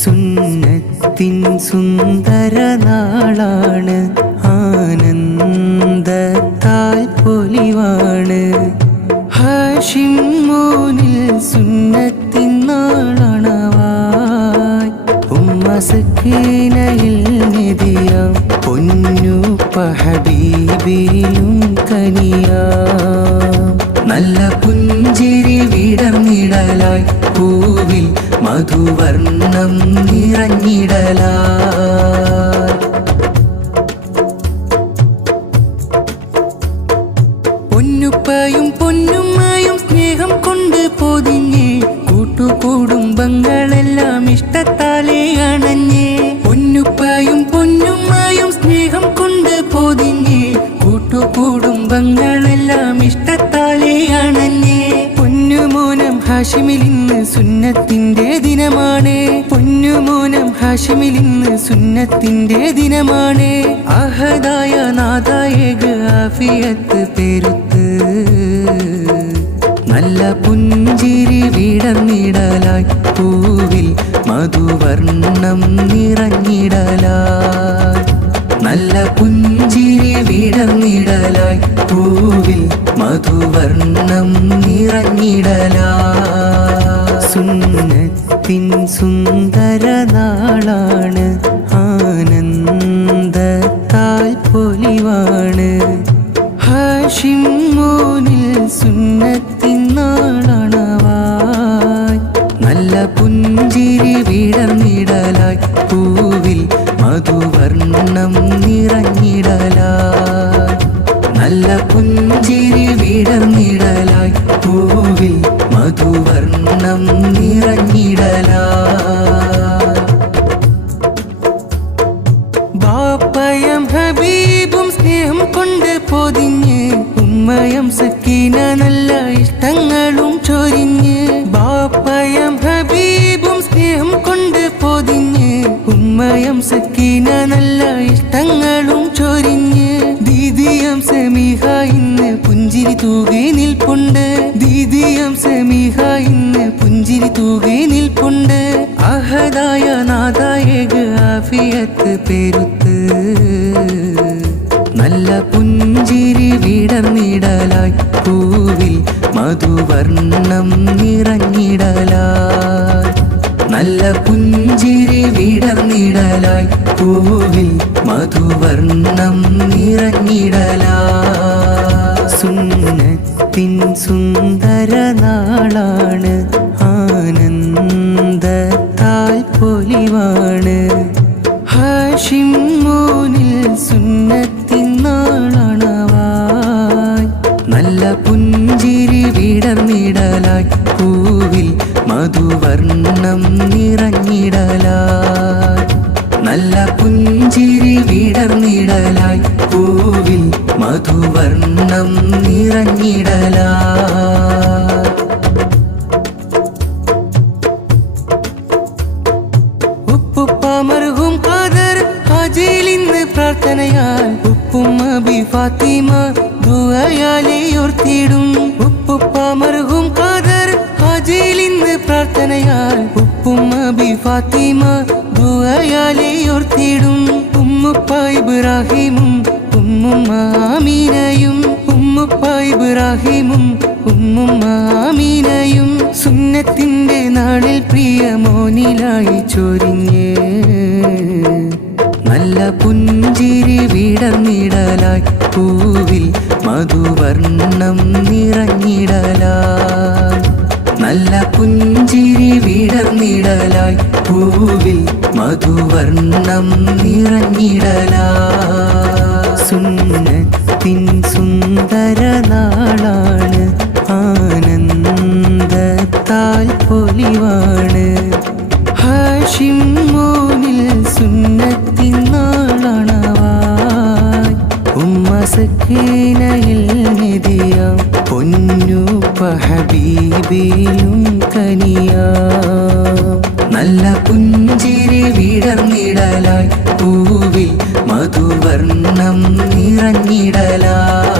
സുന്നത്തിൻ സുന്ദര നാളാണ്, ആനന്ദത്താൽ പൊലിവാണ്. ഹാഷിം മോനിൽ സുന്നത്തിൻ നാളണവായി, ഉമ്മ സക്കീനയിൽ നിധിയാം പൊന്നുപ്പ ഹബീബിയും കനിയാം. നല്ല പുഞ്ചിരി വിടർന്നിടലായി പൂവിൽ മധുവർണം നിറഞ്ഞിടലായി. പൊന്നുപ്പയും പൊന്നുമ്മയും സ്നേഹം കൊണ്ട് പൊതിഞ്ഞ് കൂട്ടുകുടുംബങ്ങളെല്ലാം ഇഷ്ടത്താലേ അണഞ്ഞ്. പൊന്നുപ്പയും പൊന്നുമ്മയും സ്നേഹം കൊണ്ട് പൊതിഞ്ഞ് കൂട്ടുകുടുംബങ്ങളെല്ലാം ഇഷ്ടത്താലേ അണഞ്ഞ്. പൊന്നുമോനം ഹാഷിമിൽ ഇന്ന് സുന്നത്തിന്റെ ദിനമാണ്, പൊന്നുമോനം ഹാഷിമിൽ ഇന്ന് സുന്നത്തിന്റെ ദിനമാണ്. അഹദായ നാദായേക ആഫിയത്ത് പെരുത്ത്, നല്ല പുഞ്ചിരി വിടർന്നിടലായി പൂവിൽ മധുവർണം നിറഞ്ഞിടലായി. നല്ല പുഞ്ചിരി വിടർന്നിടലായി പൂവിൽ മധുവർണം നിറഞ്ഞിടലായി. സുന്നത്തിൻ സുന്ദര നാളാണ്, ആനന്ദത്താൽ പൊലിവാണ്. ഹാഷിം മോനിൽ സുന്നത്തിൻ നാളണവായി, നല്ല പുഞ്ചിരി വിടർന്നിടലായി പൂവിൽ മധുവർണം നിറഞ്ഞിടലായി. നല്ല പുഞ്ചിരി വിടർന്നിടലായി പൂവിൽ മധുവർണം നിറഞ്ഞിടലായി. ബാപ്പയം ഹബീബും സ്നേഹം കൊണ്ട് പൊതിഞ്ഞ്, ഉമ്മയം സക്കീന നല്ല ഇഷ്ടങ്ങളും ചൊരിഞ്ഞ്. ബാപ്പയം ഹബീബും സ്നേഹം കൊണ്ട് പൊതിഞ്ഞ്, ഉമ്മയം സക്കീന നല്ല ഇഷ്ടങ്ങളും ചൊരിഞ്ഞ്. ദീദിയം സമീഹ ഇന്ന് പുഞ്ചിരി തൂകി നിൽപ്പുണ്ട്, ദീദിയം സമീഹ ഇന്ന് പുഞ്ചിരി തൂകി നിൽപ്പുണ്ട്. അഹദായ നാദായേക ആഫിയത്ത് പെരുത്ത്, നല്ല പുഞ്ചിരി വിടർന്നിടലായി പൂവിൽ മധുവർണം നിറഞ്ഞിടലായി. നല്ല പുഞ്ചിരി വിടർന്നിടലായി പൂവിൽ മധുവർണം നിറഞ്ഞിടലായി. സുന്നത്തിൻ സുന്ദര നാളാണ്, ആനന്ദത്താൽ പൊലിവാണ്. ഹാഷിം മോനിൽ സുന്നത്തിൻ നാളണവായി, നല്ല പുഞ്ചിരി വിടർന്നിടലായി പൂവിൽ മധുവർണം നിറഞ്ഞിടലായി. നല്ല പുഞ്ചിരി വിടർന്നിടലായി പൂവിൽ മധുവർണം നിറഞ്ഞിടലായി. ഉപ്പുപ്പ മർഹൂം ഖാദർ ഹാജിയിൽ ഇന്ന് പ്രാർത്ഥനയാൽ, ഉപ്പുമ്മ ബി ഫാത്തിമ ദുആയാലേ ഓർത്തിടും. ഉപ്പുപ്പ മർഹൂം ഖാദർ ഹാജിയിൽ ഇന്ന് പ്രാർത്ഥനയാൽ, ഉപ്പുമ്മ ബി ഫാത്തിമ ദുആയാലേ ഓർത്തിടും. ഉമ്മുപ്പ ഇബ്രാഹിമും ഉമ്മുമ്മ ആമീനയും, ഉമ്മുപ്പ ഇബ്രാഹിമും ഉമ്മുമ്മ ആമീനയും സുന്നത്തിന്റെ നാളിൽ പ്രിയ മോനിലായി ചൊരിഞ്ഞ്. നല്ല പുഞ്ചിരി വിടർന്നിടലായി പൂവിൽ മധുവർണം നിറഞ്ഞിടലായി. നല്ല പുഞ്ചിരി വിടർന്നിടലായി പൂവിൽ മധുവർണം നിറഞ്ഞിടലായി. സുന്നത്തിൻ സുന്ദര നാളാണ്, ആനന്ദത്താൽ പൊലിവാണ്. ഹാഷിം മോനിൽ സുന്നത്തിൻ നാളണവായി, ഉമ്മ സക്കീനയിൽ നിധിയാം പൊന്നുപ്പ ഹബീബിയും കനിയാം. നല്ല പുഞ്ചിരി വിടർന്നിടലായി പൂവിൽ മധുവർണം നിറഞ്ഞിടലായി.